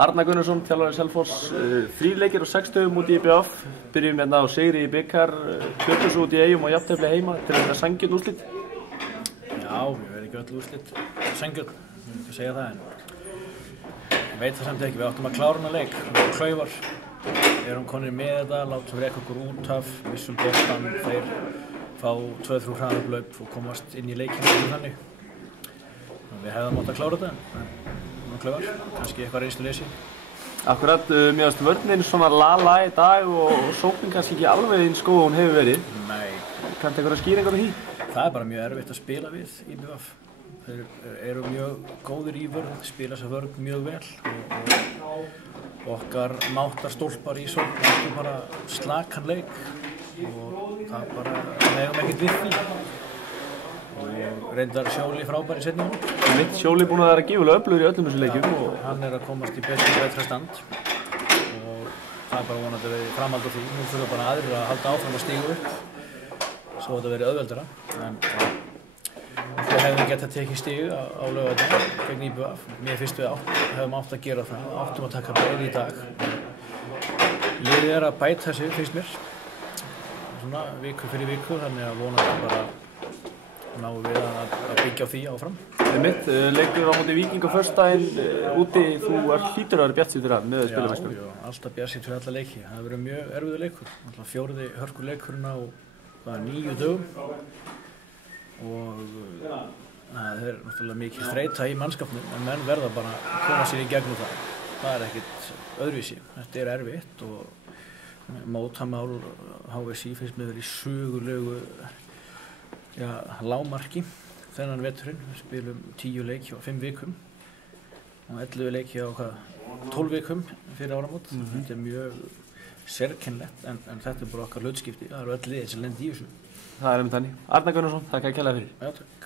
Arnar Gunnarsson, þjálfari Selfoss, 3 leikir og 6 stigum út í IBF. Byrjum hérna á sigri í bikar, tökum svo út í Eyjum og jafntefli heima til að sanngjörn úrslit. Já, við verðum ekki öll úrslit sanngjörn, ég vil ekki segja það en ég veit það samt ekki, við áttum að klára hana leik, Klaufar. Við erum konir með þetta, látum reka okkur út af, vissum boltan, þeir fá 2-3 hraðablaup og komast inn í leikinn þannig. Við hefðum átt að klára þetta, en Klaufar, kannski eitthvað reynsluleysi. Akkurat, mér finnst vörnin svona la í dag og sóknin kannski ekki alveg eins góð hún hefur verið. Nei. Kanntu einhverja skýringar á því? Það er bara mjög erfitt að spila við í IBF. Þeir eru mjög góðir í vörn, spila þessa vörn mjög vel og okkar máttar stólpar í sókn áttu bara slakan leik og það bara megum ekkert við því. Og reyndar Sjóli frábær í seinni hálfleik. Sjóli búinn að vera gífurlega öflugur í öllum þessum leikjum. Og hann er að komast í betra stand og það er bara vonandi að vera framhald á því. Nú þurfa bara aðrir að halda áfram að stíga upp svo þetta verið auðveldara. En við hefðum getað tekið stig á laugardag gegn IBF. Mér finnst við hefðum átt að gera það, áttum að taka breyði í dag. Liðið er að bæta sig, finnst mér, svona viku fyrir viku, þannig að vonandi bara náum við að byggja á því áfram. Leikur á móti Víking á föstudaginn úti, þú hlýtur að vera bjartsýnn af með spilamennsku. Já, alltaf bjartsýnn fyrir alla leiki. Það verður mjög erfiður leikur. Alltaf 4. hörkuleikurinn á 9 dögum og það er náttúrulega mikil þreyta í mannskapnum en menn verða bara að koma sér í gegnum það. Það er ekkert öðruvísi. Þetta er erfitt og mótamál HSÍ finnst mér verið í sögulegu lágmarki þennan veturinn. Við spilum 10 leiki á 5 vikum og 11 leiki á 12 vikum fyrir áramót. Þetta er mjög sérkennlegt en þetta er bara okkar hlutskipti. Það eru öll liðir sem lenda í þessu. Það er þannig. Arnar Gunnarsson, þakka kærlega fyrir. Já, takk.